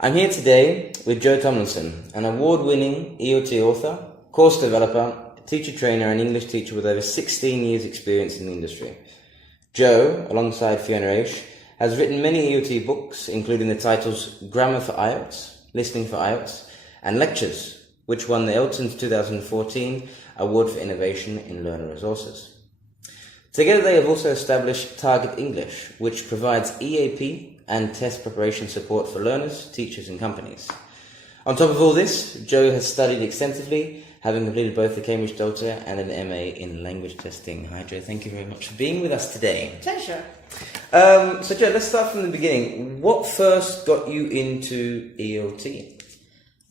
I'm here today with Jo Tomlinson, an award-winning ELT author, course developer, teacher trainer and English teacher with over 16 years experience in the industry. Jo, alongside Fiona Aish, has written many ELT books, including the titles Grammar for IELTS, Listening for IELTS, and Lectures, which won the Eltons 2014 Award for Innovation in Learner Resources. Together they have also established Target English, which provides EAP and test preparation support for learners, teachers and companies. On top of all this, Jo has studied extensively, having completed both the Cambridge Delta and an MA in language testing. Hi Jo, thank you very much for being with us today. Pleasure. So Jo, let's start from the beginning. What first got you into ELT?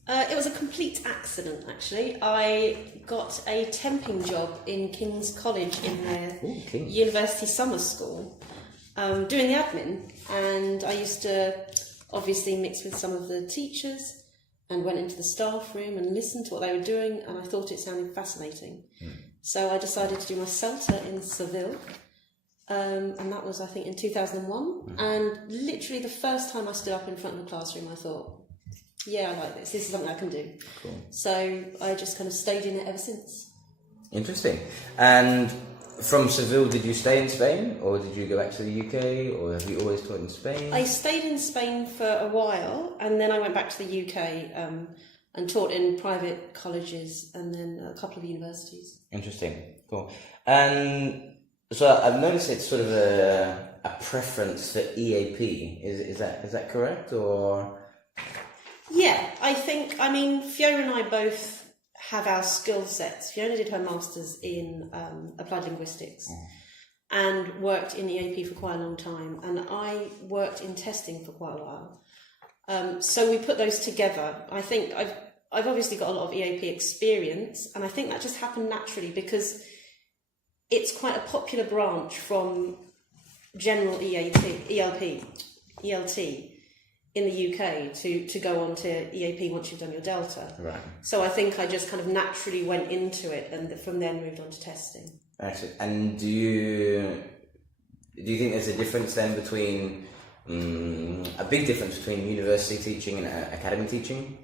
It was a complete accident, actually. I got a temping job in King's College in their university summer school, doing the admin. And I used to obviously mix with some of the teachers and went into the staff room and listened to what they were doing, and I thought it sounded fascinating. So I decided to do my CELTA in Seville, and that was, I think, in 2001. And literally the first time I stood up in front of a classroom, I thought, yeah, I like this. This is something I can do. Cool. So I just kind of stayed in it ever since. Interesting. And from Seville, did you stay in Spain, or did you go back to the UK, or have you always taught in Spain? I stayed in Spain for a while, and then I went back to the UK and taught in private colleges and then a couple of universities. Interesting. Cool. And so I've noticed it's sort of a preference for EAP. Is that correct, or? Yeah, I mean, Fiona and I both have our skill sets. Fiona did her master's in applied linguistics and worked in EAP for quite a long time, and I worked in testing for quite a while. So we put those together. I think I've obviously got a lot of EAP experience, and I think that just happened naturally because it's quite a popular branch from general ELT in the UK to go on to EAP once you've done your Delta. Right. So I think I just kind of naturally went into it, and from then moved on to testing. Excellent. And do you think there's a difference then between a big difference between university teaching and academy teaching?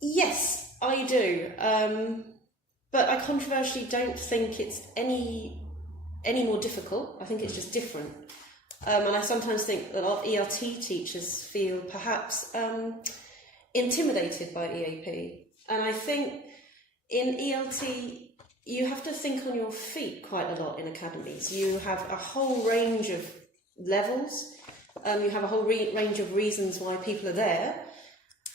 Yes, I do. But I controversially don't think it's any more difficult. I think it's just different. And I sometimes think that a lot of ELT teachers feel perhaps intimidated by EAP. And I think in ELT, you have to think on your feet quite a lot in academies. You have a whole range of levels. You have a whole range of reasons why people are there.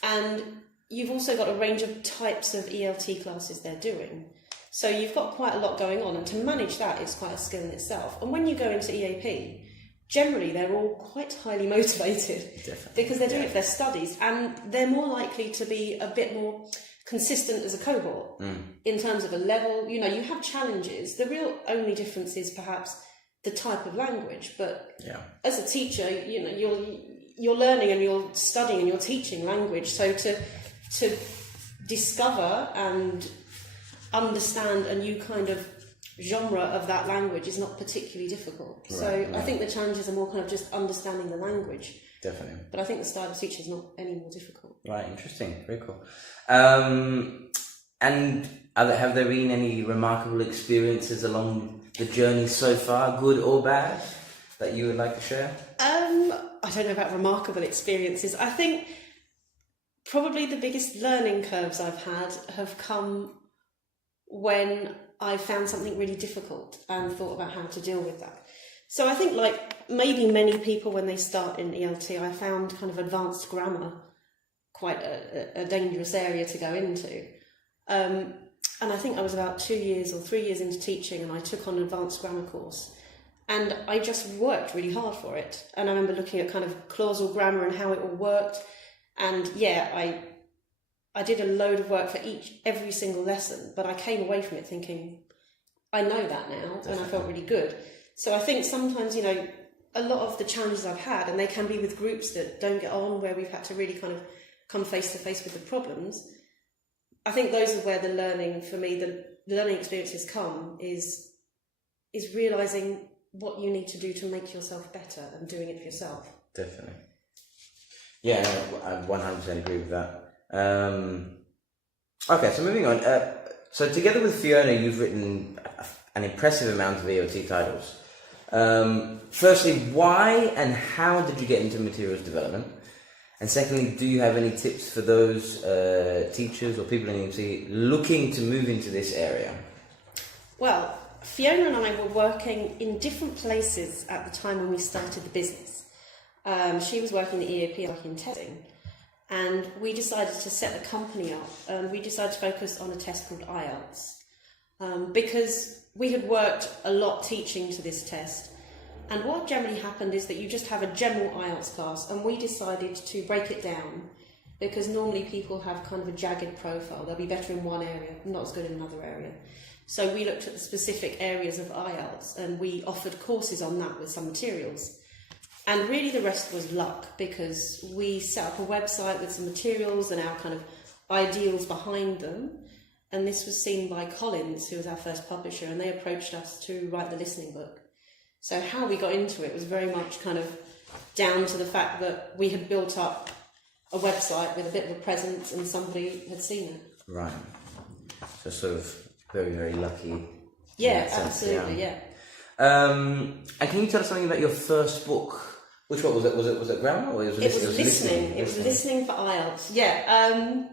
And you've also got a range of types of ELT classes they're doing. So you've got quite a lot going on. And to manage that is quite a skill in itself. And when you go into EAP, generally they're all quite highly motivated. Definitely. Because they're doing it for their studies, and they're more likely to be a bit more consistent as a cohort in terms of a level. You know, you have challenges. The real only difference is perhaps the type of language, but as a teacher, you know, you're learning and you're studying and you're teaching language, so to discover and understand a new kind of genre of that language is not particularly difficult. I think the challenges are more kind of just understanding the language. Definitely. But I think the style of teaching is not any more difficult. Right, interesting. Very cool. And have there been any remarkable experiences along the journey so far, good or bad, that you would like to share? I don't know about remarkable experiences. I think probably the biggest learning curves I've had have come when I found something really difficult and thought about how to deal with that. So I think, like maybe many people when they start in ELT, I found kind of advanced grammar quite a dangerous area to go into. And I think I was about 2 years or 3 years into teaching, and I took on an advanced grammar course. And I just worked really hard for it. And I remember looking at kind of clausal grammar and how it all worked. And I did a load of work for every single lesson, but I came away from it thinking, I know that now, and I felt really good. So I think sometimes, you know, a lot of the challenges I've had, and they can be with groups that don't get on, where we've had to really kind of come face to face with the problems. I think those are where the learning, for me, the learning experiences come, is realising what you need to do to make yourself better and doing it for yourself. Definitely. Yeah, no, I 100% agree with that. Okay, so moving on. So together with Fiona, you've written an impressive amount of ELT titles. Firstly, why and how did you get into materials development? And secondly, do you have any tips for those teachers or people in ELT looking to move into this area? Well, Fiona and I were working in different places at the time when we started the business. She was working in the EAP, working in testing, and we decided to set the company up, and we decided to focus on a test called IELTS, because we had worked a lot teaching to this test, and what generally happened is that you just have a general IELTS class, and we decided to break it down, because normally people have kind of a jagged profile. They'll be better in one area, not as good in another area. So we looked at the specific areas of IELTS, and we offered courses on that with some materials. And really the rest was luck, because we set up a website with some materials and our kind of ideals behind them. And this was seen by Collins, who was our first publisher, and they approached us to write the listening book. So how we got into it was very much kind of down to the fact that we had built up a website with a bit of a presence and somebody had seen it. Right. So sort of very, very lucky. Yeah, absolutely, yeah. And can you tell us something about your first book? Which one was it? Was it grammar or was it listening? It was listening for IELTS. Yeah.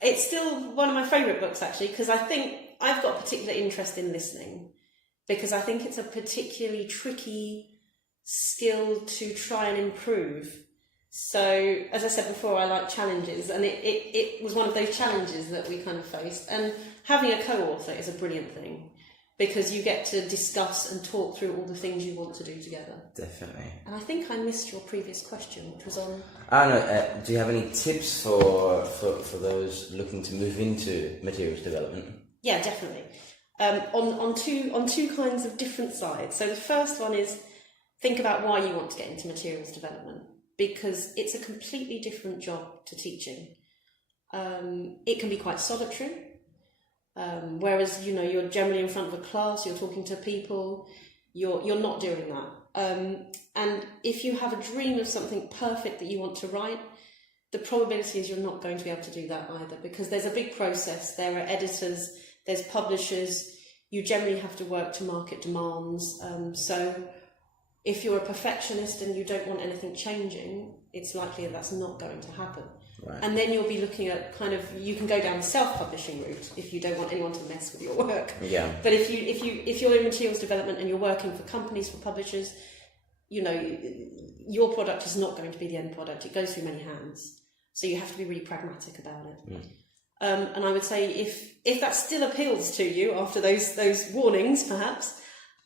It's still one of my favourite books, actually, because I think I've got a particular interest in listening, because I think it's a particularly tricky skill to try and improve. So, as I said before, I like challenges, and it was one of those challenges that we kind of faced. And having a co-author is a brilliant thing, because you get to discuss and talk through all the things you want to do together. Definitely. And I think I missed your previous question, which was on... do you have any tips for those looking to move into materials development? Yeah, definitely. On two kinds of different sides. So the first one is think about why you want to get into materials development, because it's a completely different job to teaching. It can be quite solitary. Whereas, you're generally in front of a class, you're talking to people, you're not doing that. And if you have a dream of something perfect that you want to write, the probability is you're not going to be able to do that either, because there's a big process. There are editors, there's publishers, you generally have to work to market demands. So if you're a perfectionist and you don't want anything changing, it's likely that that's not going to happen. Right. And then you'll be looking at you can go down the self-publishing route if you don't want anyone to mess with your work. Yeah. But if you're in materials development and you're working for companies, for publishers, your product is not going to be the end product. It goes through many hands. So you have to be really pragmatic about it. Mm. And I would say if that still appeals to you after those warnings, perhaps.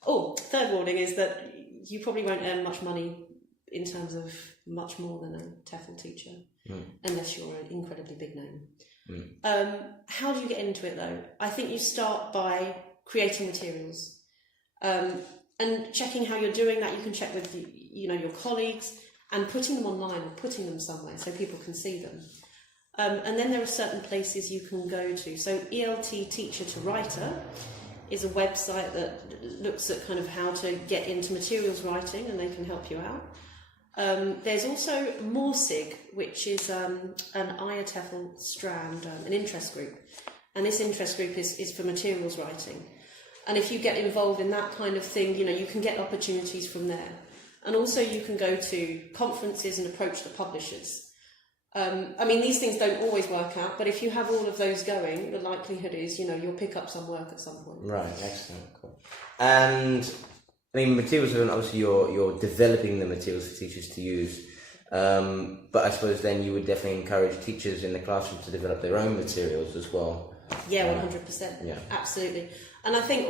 Third warning is that you probably won't earn much money in terms of much more than a TEFL teacher, unless you're an incredibly big name. How do you get into it, though? I think you start by creating materials and checking how you're doing that. You can check with your colleagues and putting them online or putting them somewhere so people can see them. And then there are certain places you can go to. So ELT Teacher to Writer is a website that looks at kind of how to get into materials writing, and they can help you out. There's also MORSIG, which is an IATEFL strand, an interest group. And this interest group is for materials writing. And if you get involved in that kind of thing, you can get opportunities from there. And also you can go to conferences and approach the publishers. These things don't always work out, but if you have all of those going, the likelihood is, you'll pick up some work at some point. Right, excellent, cool. And materials development, obviously you're developing the materials for teachers to use, but I suppose then you would definitely encourage teachers in the classroom to develop their own materials as well. Yeah, 100%. Yeah, absolutely. And I think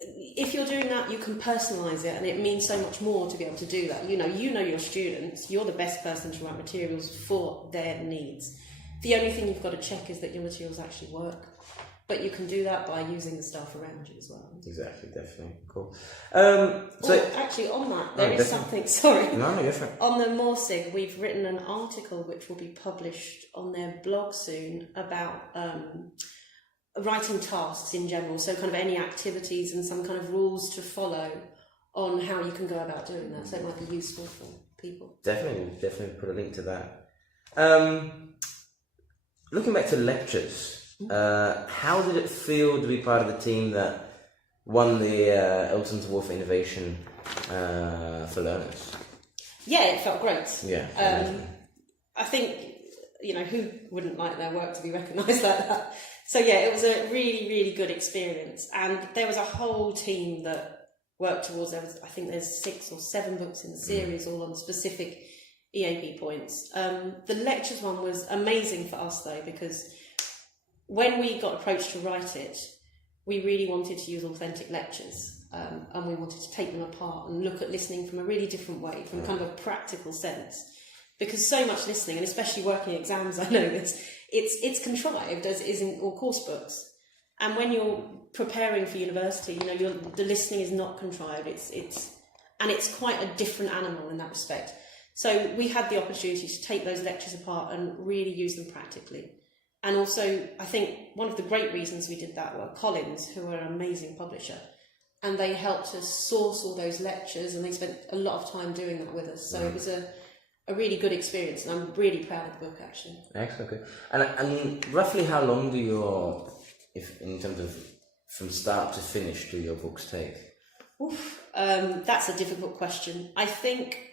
if you're doing that, you can personalise it, and it means so much more to be able to do that. You know your students, you're the best person to write materials for their needs. The only thing you've got to check is that your materials actually work. But you can do that by using the staff around you as well. Exactly, definitely. Cool. Actually, on that, there is something, sorry. No, different. On the MORSIG, we've written an article which will be published on their blog soon about writing tasks in general. So kind of any activities and some kind of rules to follow on how you can go about doing that. So it might be useful for people. Definitely put a link to that. Looking back to lectures, how did it feel to be part of the team that won the Eltons Wharf Innovation for Learners? Yeah, it felt great. Yeah. I think, who wouldn't like their work to be recognised like that? So yeah, it was a really, really good experience. And there was a whole team that worked towards, I think there's 6 or 7 books in the series, all on specific EAP points. The lectures one was amazing for us though, because when we got approached to write it, we really wanted to use authentic lectures, and we wanted to take them apart and look at listening from a really different way, from kind of a practical sense. Because so much listening, and especially working exams, I know this, it's contrived, as is in all course books. And when you're preparing for university, the listening is not contrived. It's quite a different animal in that respect. So we had the opportunity to take those lectures apart and really use them practically. And also, I think one of the great reasons we did that were Collins, who are an amazing publisher, and they helped us source all those lectures, and they spent a lot of time doing that with us. So it was a really good experience, and I'm really proud of the book, actually. Excellent. Okay. And I mean, roughly how long do in terms of from start to finish, do your books take? That's a difficult question. I think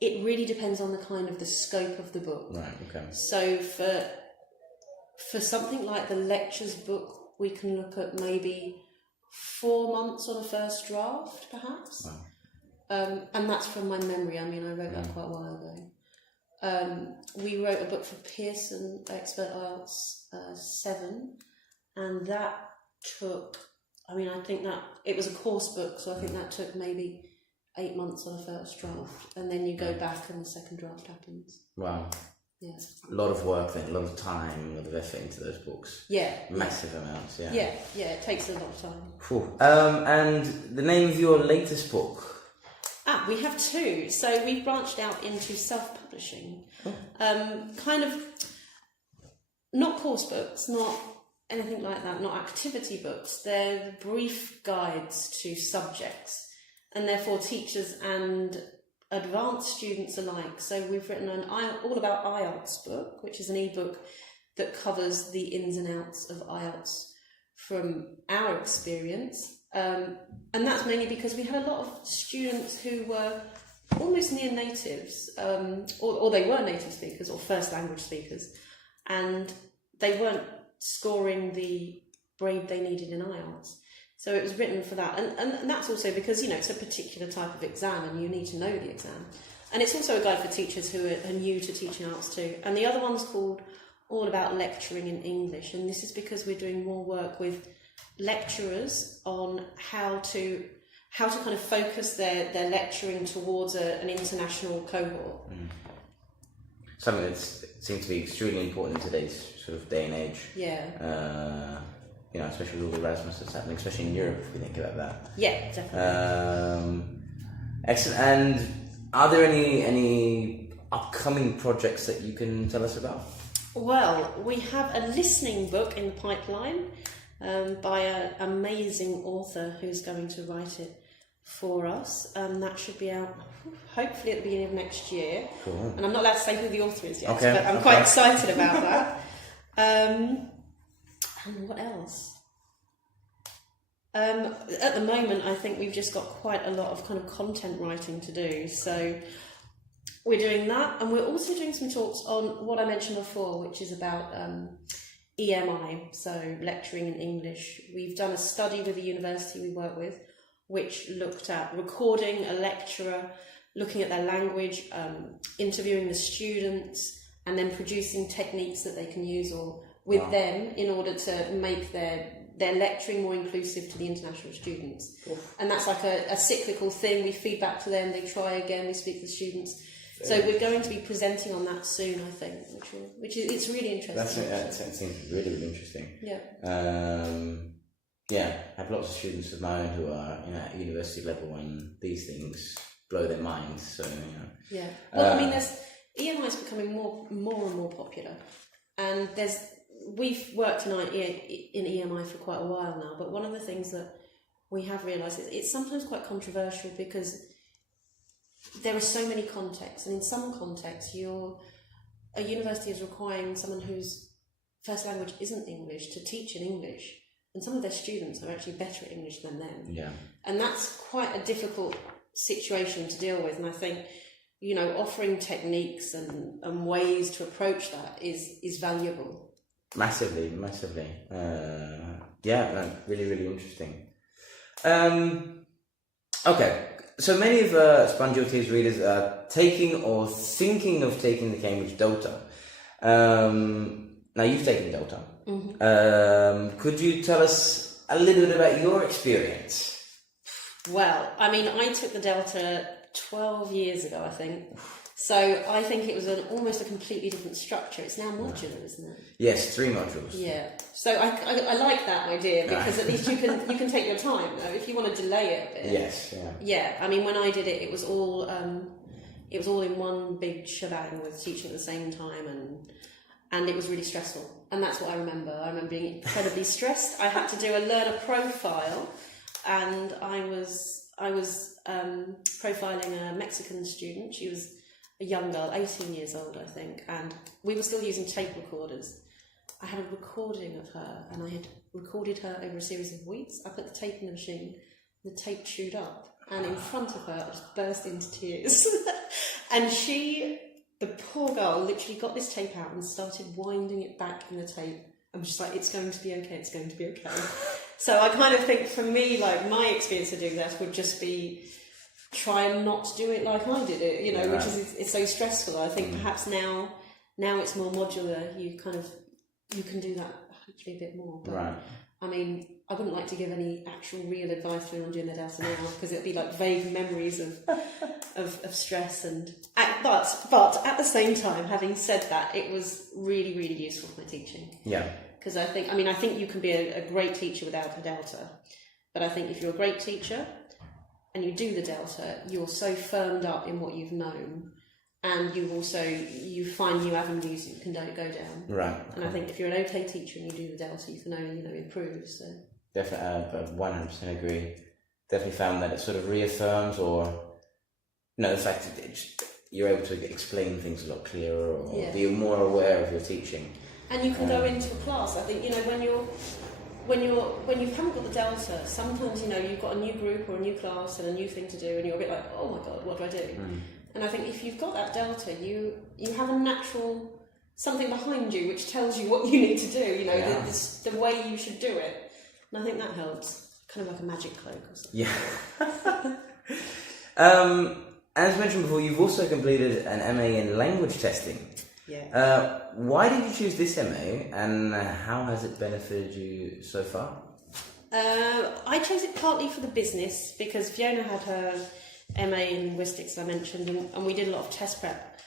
it really depends on the scope of the book. Right, okay. So for something like the lectures book, we can look at maybe 4 months on a first draft, perhaps. Wow. And that's from my memory. I mean, I wrote that quite a while ago. We wrote a book for Pearson Expert IELTS 7, and that took, I think that, it was a course book, so I think that took maybe 8 months on a first draft, and then you go back and the second draft happens. Wow. Yeah. A lot of work then, a lot of time, a lot of effort into those books. Yeah. Massive amounts, yeah. Yeah, it takes a lot of time. Cool. And the name of your latest book? We have 2. So we've branched out into self-publishing. Kind of, not course books, not anything like that, not activity books. They're brief guides to subjects, and therefore teachers and advanced students alike. So we've written an all about IELTS book, which is an ebook that covers the ins and outs of IELTS from our experience. And that's mainly because we had a lot of students who were almost near natives, or they were native speakers or first language speakers, and they weren't scoring the grade they needed in IELTS. So it was written for that. And that's also because, it's a particular type of exam and you need to know the exam. And it's also a guide for teachers who are new to teaching IELTS too. And the other one's called All About Lecturing in English. And this is because we're doing more work with lecturers on how to kind of focus their lecturing towards an international cohort. Something that seems to be extremely important in today's sort of day and age. Yeah. Especially with all the Erasmus that's happening, especially in Europe, if we think about that. Yeah, definitely. Excellent. And are there any upcoming projects that you can tell us about? Well, we have a listening book in the pipeline by an amazing author who's going to write it for us. That should be out hopefully at the beginning of next year. Cool. And I'm not allowed to say who the author is yet, okay. but I'm quite excited about that. And what else? At the moment, I think we've just got quite a lot of kind of content writing to do. So we're doing that, and we're also doing some talks on what I mentioned before, which is about EMI, so lecturing in English. We've done a study with the university we work with, which looked at recording a lecturer, looking at their language, interviewing the students, and then producing techniques that they can use or with them in order to make their lecturing more inclusive to the international students. Oof. And that's like a cyclical thing. We feed back to them, they try again, we speak to the students. So we're going to be presenting on that soon, I think, it's really interesting. That seems really, really interesting. Yeah. I have lots of students of my own who are at university level, and these things blow their minds. So Yeah. Well, EMI is becoming more and more popular, and we've worked in EMI for quite a while now. But one of the things that we have realised it's sometimes quite controversial because there are so many contexts, and in some contexts a university is requiring someone whose first language isn't English to teach in English, and some of their students are actually better at English than them. Yeah. And that's quite a difficult situation to deal with, and I think, you know, offering techniques and ways to approach that is valuable. Massively. Really, really interesting. Okay, so many of Sponge ELT's readers are taking or thinking of taking the Cambridge Delta. Now, you've taken Delta. Mm-hmm. Could you tell us a little bit about your experience? Well, I mean, I took the Delta 12 years ago, I think. So I think it was almost a completely different structure. It's now modular, isn't it? Yes, 3 modules. Yeah. So I like that idea because at least you can take your time though. If you want to delay it a bit. Yes. Yeah. Yeah. I mean, when I did it, it was all in one big shebang with teaching at the same time, and it was really stressful. And that's what I remember. I remember being incredibly stressed. I had to do a learner profile, and I was profiling a Mexican student. She was a young girl, 18 years old, I think, and we were still using tape recorders. I had a recording of her, and I had recorded her over a series of weeks. I put the tape in the machine, the tape chewed up, and in front of her, I just burst into tears. And the poor girl, literally got this tape out and started winding it back in the tape. I'm just like, it's going to be okay, it's going to be okay. So I kind of think, for me, like, my experience of doing that would just be try and not do it like I did it, you know, which is it's so stressful. I think perhaps now it's more modular. You can do that hopefully a bit more. But, I mean, I wouldn't like to give any actual real advice to anyone doing their Delta now, because it'd be like vague memories of stress but at the same time, having said that, it was really, really useful for my teaching. Yeah. Because I think you can be a great teacher without a Delta, but I think if you're a great teacher and you do the Delta, you're so firmed up in what you've known, and you find new avenues you can go down. Right. And I think if you're an okay teacher and you do the Delta, you can only improve. So definitely, 100% agree. Definitely found that it sort of reaffirms, the fact that you're able to explain things a lot clearer, or be more aware of your teaching. And you can go into a class. I think when you haven't got the Delta, sometimes you've got a new group or a new class and a new thing to do, and you're a bit like, oh my god, what do I do? And I think if you've got that Delta, you have a natural something behind you which tells you what you need to do. The way you should do it. And I think that helps. Kind of like a magic cloak or something. Yeah. As mentioned before, you've also completed an MA in language testing. Yeah. Why did you choose this MA, and how has it benefited you so far? I chose it partly for the business, because Fiona had her MA in Linguistics, I mentioned, and we did a lot of test prep.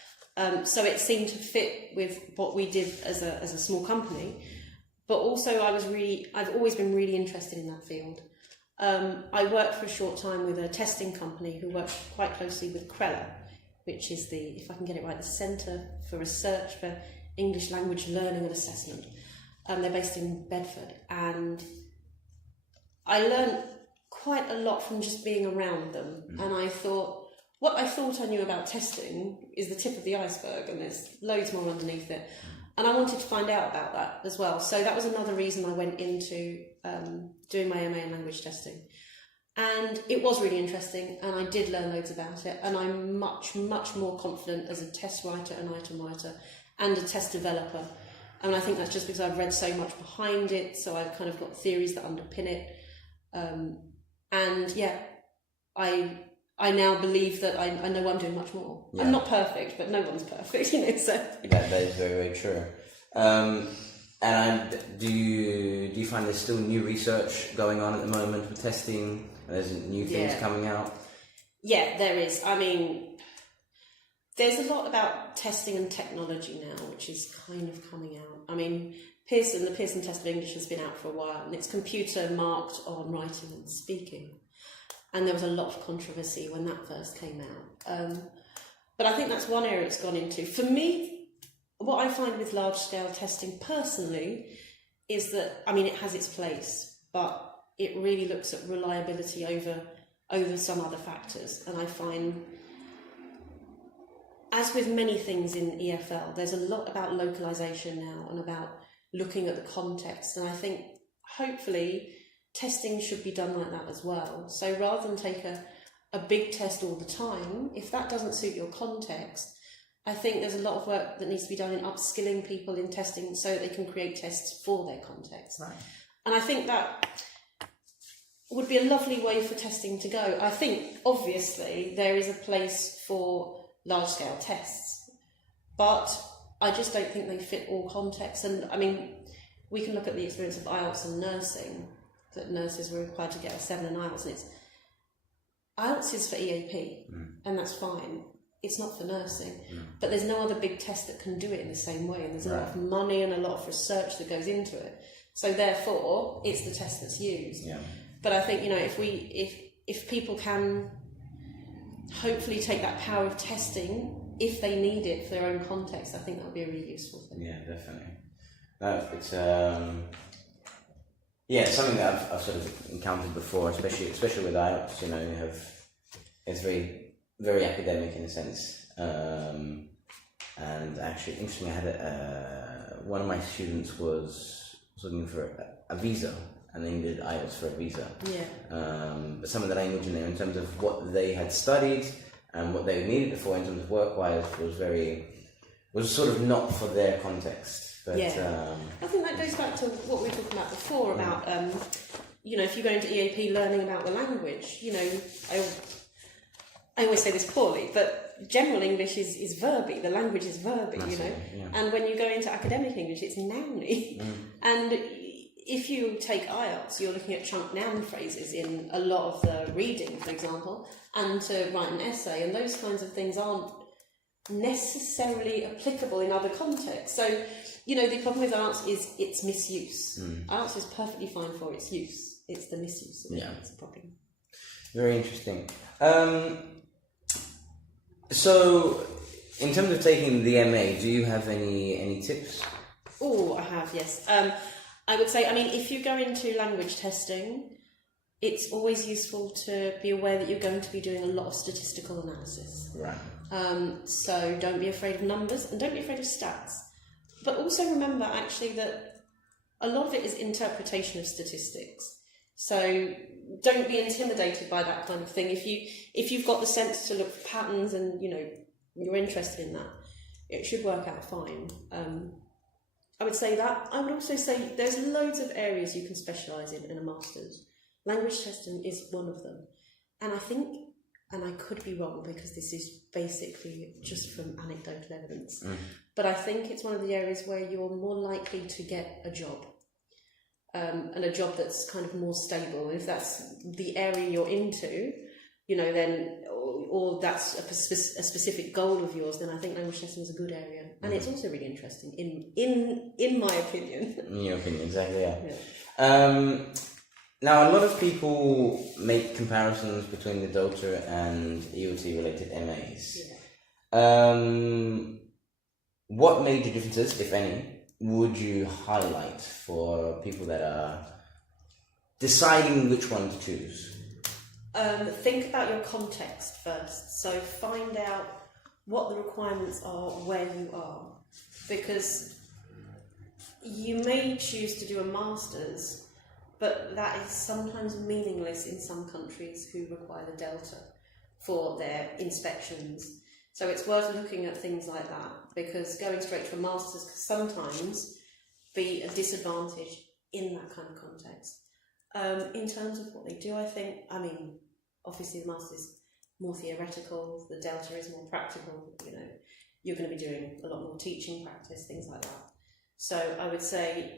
So it seemed to fit with what we did as a small company. But also I've always been really interested in that field. I worked for a short time with a testing company who works quite closely with CRELA, which is if I can get it right, the Centre for Research for English Language Learning and Assessment. They're based in Bedford, and I learned quite a lot from just being around them. And I thought, what I thought I knew about testing is the tip of the iceberg, and there's loads more underneath it. And I wanted to find out about that as well. So that was another reason I went into doing my MA in language testing. And it was really interesting, and I did learn loads about it. And I'm much, much more confident as a test writer, an item writer, and a test developer. And I think that's just because I've read so much behind it, so I've kind of got theories that underpin it. I now believe that I know I'm doing much more. Yeah. I'm not perfect, but no one's perfect, so. That is very, very true. And do you find there's still new research going on at the moment with testing? There's new things coming out? Yeah, there is. I mean, there's a lot about testing and technology now, which is kind of coming out. I mean, the Pearson Test of English has been out for a while, and it's computer marked on writing and speaking. And there was a lot of controversy when that first came out. But I think that's one area it's gone into. For me, what I find with large-scale testing personally is that, I mean, it has its place, but it really looks at reliability over some other factors. And I find, as with many things in EFL, there's a lot about localization now and about looking at the context. And I think hopefully testing should be done like that as well. So rather than take a big test all the time, if that doesn't suit your context, I think there's a lot of work that needs to be done in upskilling people in testing so that they can create tests for their context. Right. And I think that would be a lovely way for testing to go. I think, obviously, there is a place for large-scale tests, but I just don't think they fit all contexts. And, I mean, we can look at the experience of IELTS and nursing, that nurses were required to get a 7 in IELTS, and IELTS is for EAP, and that's fine. It's not for nursing, but there's no other big test that can do it in the same way, and there's a lot of money and a lot of research that goes into it. So therefore, it's the test that's used. Yeah. But I think, you know, if people can hopefully take that power of testing, if they need it for their own context, I think that would be a really useful thing. Yeah, definitely. No, it's something that I've sort of encountered before, especially with IELTS. You know, it's very, very academic in a sense. And actually, interestingly, I had one of my students was looking for a visa, and they needed IELTS for a visa. Yeah. But some of the language in there, in terms of what they had studied and what they needed it for, in terms of work-wise, was sort of not for their context. But, yeah. I think that goes back to what we were talking about before about, you know, if you go into EAP learning about the language, you know, I always say this poorly, but general English is verby, the language is verby, you know, and when you go into academic English, it's nouny. And if you take IELTS, you're looking at chunk noun phrases in a lot of the reading, for example, and to write an essay, and those kinds of things aren't necessarily applicable in other contexts. So, you know, the problem with IELTS is its misuse. IELTS is perfectly fine for its use. It's the misuse of it that's the problem. Very interesting. So, in terms of taking the MA, do you have any tips? Oh, I have, yes. I would say, I mean, if you go into language testing, it's always useful to be aware that you're going to be doing a lot of statistical analysis. Right. So don't be afraid of numbers and don't be afraid of stats. But also remember, actually, that a lot of it is interpretation of statistics. So don't be intimidated by that kind of thing. If you've got the sense to look for patterns and, you know, you're interested in that, it should work out fine. I would say that. I would also say there's loads of areas you can specialise in a master's. Language testing is one of them. And I think, and I could be wrong because this is basically just from anecdotal evidence, but I think it's one of the areas where you're more likely to get a job. And a job that's kind of more stable. If that's the area you're into, you know, then, or that's a specific goal of yours, then I think language testing is a good area. And it's also really interesting, in my opinion. In your opinion, exactly, yeah. Now, a lot of people make comparisons between the DOTA and ELT-related MAs. Yeah. What major differences, if any, would you highlight for people that are deciding which one to choose? Think about your context first. So find out what the requirements are where you are. Because you may choose to do a master's, but that is sometimes meaningless in some countries who require the Delta for their inspections. So it's worth looking at things like that, because going straight to a master's can sometimes be a disadvantage in that kind of context. In terms of what they do, I mean, obviously the master's is more theoretical, the Delta is more practical, you know, you're going to be doing a lot more teaching practice, things like that. So I would say,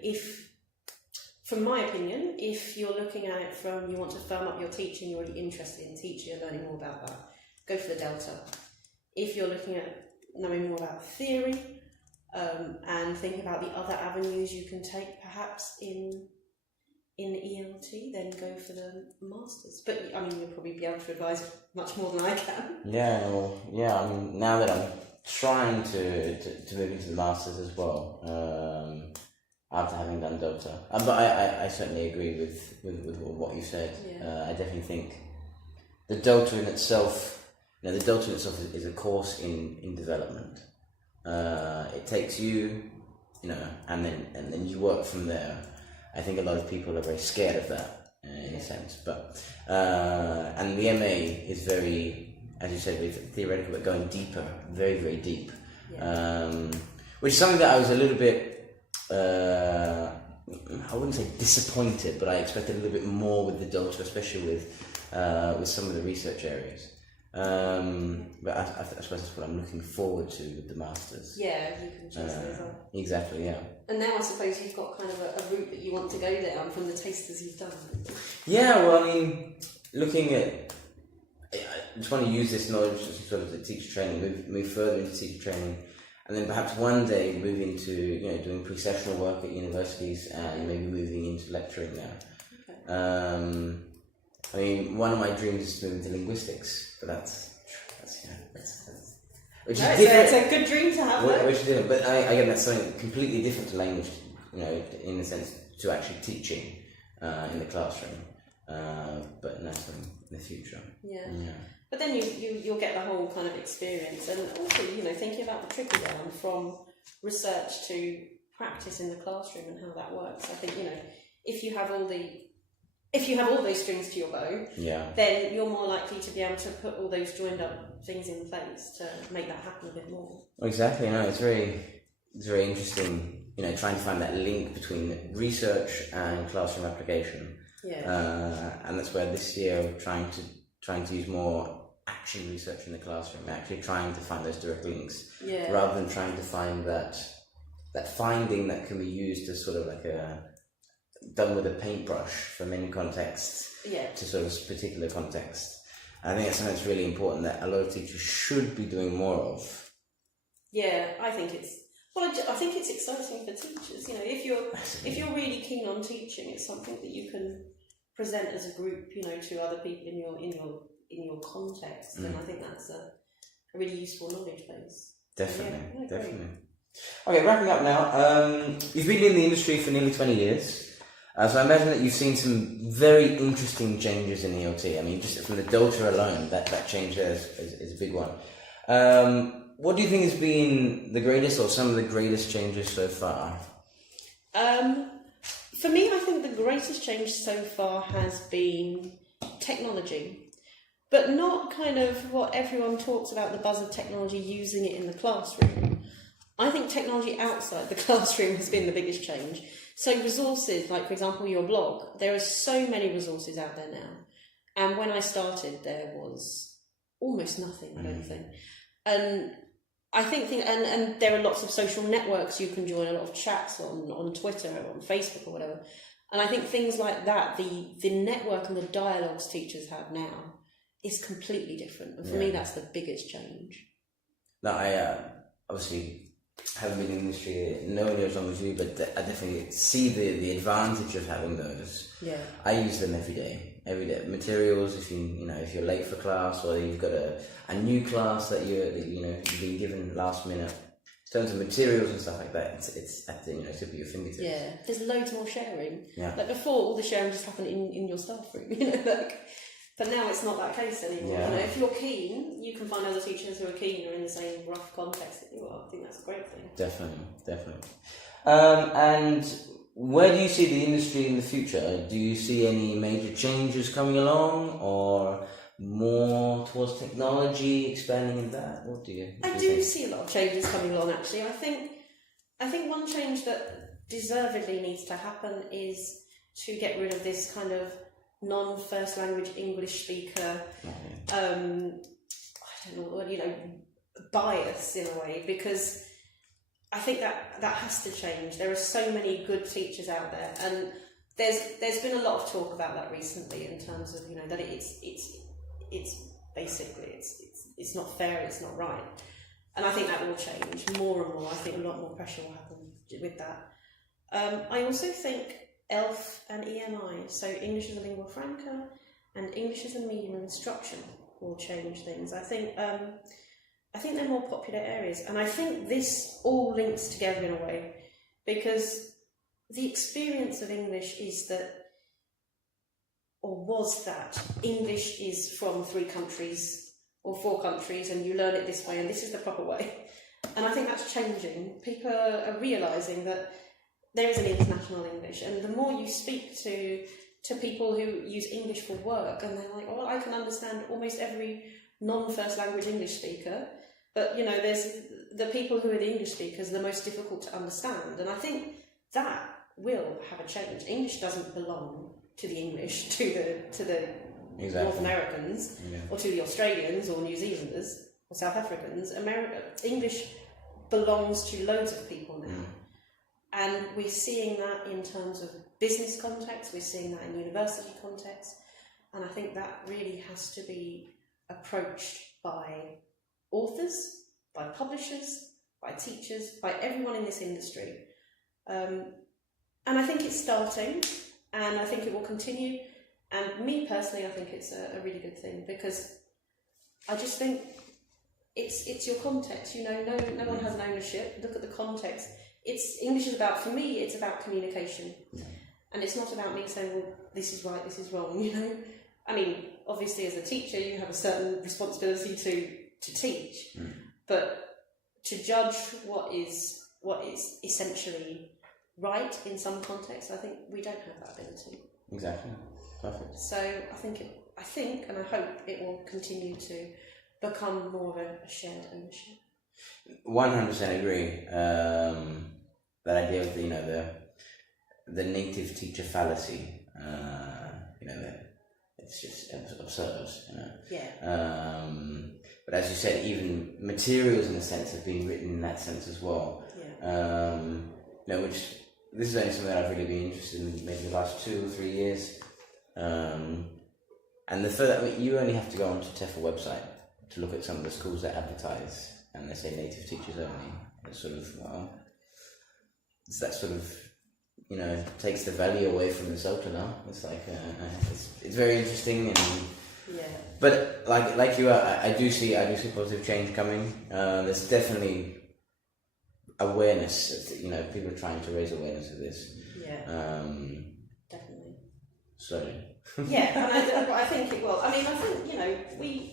from my opinion, if you're looking at it from, you want to firm up your teaching, you're already interested in teaching and learning more about that, go for the Delta. If you're looking at knowing more about theory and thinking about the other avenues you can take perhaps in ELT, then go for the masters. But I mean, you'll probably be able to advise much more than I can. Yeah, well, yeah. I mean, now that I'm trying to move into the masters as well, after having done Delta. But I certainly agree with what you said. Yeah. I definitely think the Delta in itself, the Delta in itself is a course in development. It takes you, and then you work from there. I think a lot of people are very scared of that in a sense, but and the MA is very, as you said, theoretical, but going deeper, very, very deep. Yeah. Which is something that I was a little bit, I wouldn't say disappointed, but I expected a little bit more with the Delta, especially with some of the research areas. But I suppose that's what I'm looking forward to with the Masters. Yeah, you can choose those on. Exactly, yeah. And now I suppose you've got kind of a route that you want to go down from the tasters you've done. Yeah, well, I mean, looking at, I just want to use this knowledge sort of to teacher training, move further into teacher training, and then perhaps one day move into, doing pre-sessional work at universities and maybe moving into lecturing now. Okay. I mean, one of my dreams is to move into linguistics, but that's which is different. It's a good dream to have. Which is different, but again, that's something completely different to language, in the sense to actually teaching in the classroom. But no, something in the future. Yeah. But then you'll get the whole kind of experience, and also thinking about the trickle down from research to practice in the classroom and how that works. I think if you have all those strings to your bow, then you're more likely to be able to put all those joined up things in place to make that happen a bit more. Exactly. It's very interesting. Trying to find that link between research and classroom application. Yeah. And that's where this year we're trying to use more action research in the classroom, actually trying to find those direct links, rather than trying to find that finding that can be used as sort of like done with a paintbrush from in contexts to sort of particular context. I think that's something that's really important that a lot of teachers should be doing more of. Yeah, I think it's exciting for teachers. If you're really keen on teaching, it's something that you can present as a group, to other people in your context, and I think that's a really useful knowledge base. Definitely, definitely. Okay, wrapping up now. You've been in the industry for nearly 20 years. So I imagine that you've seen some very interesting changes in ELT. I mean, just from the Delta alone, that change there is a big one. What do you think has been the greatest or some of the greatest changes so far? For me, I think the greatest change so far has been technology. But not kind of what everyone talks about, the buzz of technology, using it in the classroom. I think technology outside the classroom has been the biggest change. So resources, like for example your blog, there are so many resources out there now. And when I started, there was almost nothing, I don't think. And I think, and there are lots of social networks you can join, a lot of chats on Twitter or on Facebook or whatever. And I think things like that, the network and the dialogues teachers have now is completely different. And for me, that's the biggest change. No, I obviously haven't been in the industry nowhere near as long as you, but I definitely see the advantage of having those. Yeah. I use them every day. Materials, if you're late for class or you've got a new class that you've been given last minute. In terms of materials and stuff like that, it's at the tip of your fingertips. Yeah, there's loads more sharing. Yeah. Like before, all the sharing just happened in your staff room, but now it's not that case anymore. Yeah. If you're keen, you can find other teachers who are keen or in the same rough context that you are. I think that's a great thing. Definitely. And where do you see the industry in the future? Do you see any major changes coming along, or more towards technology, expanding in that? What do you? I do see a lot of changes coming along. Actually, I think one change that deservedly needs to happen is to get rid of this kind of non-first language English speaker, I don't know, bias in a way, because I think that has to change. There are so many good teachers out there, and there's been a lot of talk about that recently in terms of that it's basically it's not fair, it's not right, and I think that will change more and more. I think a lot more pressure will happen with that. I also think ELF and EMI, so English as a lingua franca and English as a medium of instruction, will change things. I think they're more popular areas, and I think this all links together in a way, because the experience of English is that, or was that, English is from 3 countries or 4 countries and you learn it this way and this is the proper way. And I think that's changing. People are realising that there is an international English, and the more you speak to people who use English for work, and they're like, oh, I can understand almost every non-first language English speaker, but you know, there's the people who are the English speakers are the most difficult to understand, and I think that will have a change. English doesn't belong to the English, to the Exactly. North Americans, or to the Australians or New Zealanders or South Africans. English belongs to loads of people now. And we're seeing that in terms of business context, we're seeing that in university context, and I think that really has to be approached by authors, by publishers, by teachers, by everyone in this industry. And I think it's starting, and I think it will continue, and me personally, I think it's a really good thing, because I just think it's your context, you know, no one has an ownership. Look at the context. English is about, for me, it's about communication. And it's not about me saying, well, this is right, this is wrong, you know. I mean, obviously as a teacher, you have a certain responsibility to teach, but to judge what is essentially right in some contexts, I think we don't have that ability. Exactly. Perfect. So I think and I hope it will continue to become more of a shared ownership. 100% agree. That idea of the native teacher fallacy. It's just absurd. You know. Yeah. But as you said, even materials in a sense have been written in that sense as well. Yeah. Which this is only something that I've really been interested in maybe the last 2 or 3 years. And the further, you only have to go onto TEFL website to look at some of the schools that advertise, and they say native teachers only. It's sort of, well, it's that sort of, takes the value away from the SOTA now. It's like, it's very interesting, and but like you are, I do see positive change coming. There's definitely awareness. People are trying to raise awareness of this. Yeah. Definitely. Sorry. Yeah, and I think it will. I mean, I think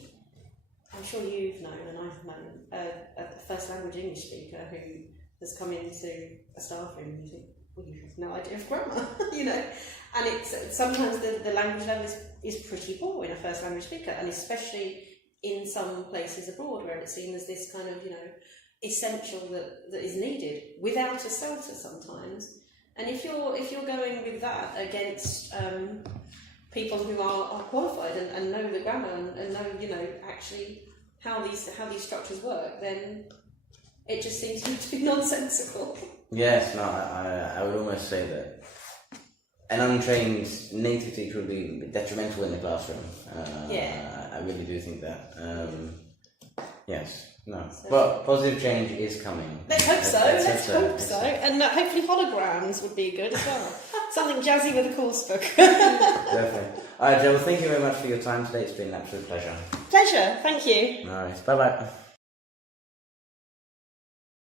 I'm sure you've known, and I've known a first language English speaker who has come into a staff room and you think, well, you have no idea of grammar, and it's sometimes the language level is pretty poor in a first language speaker, and especially in some places abroad where it's seen as this kind of, essential that is needed without a CELTA sometimes. And if you're going with that against people who are qualified and know the grammar and know, actually how these structures work, then it just seems to be nonsensical. Yes, no, I would almost say that an untrained native teacher would be detrimental in the classroom. I really do think that. Yes. No, but positive change is coming. Let's hope so. Let's hope so. And hopefully holograms would be good as well. Something jazzy with a course book. Definitely. All right, Jo, thank you very much for your time today. It's been an absolute pleasure. Pleasure. Thank you. All right. Bye-bye.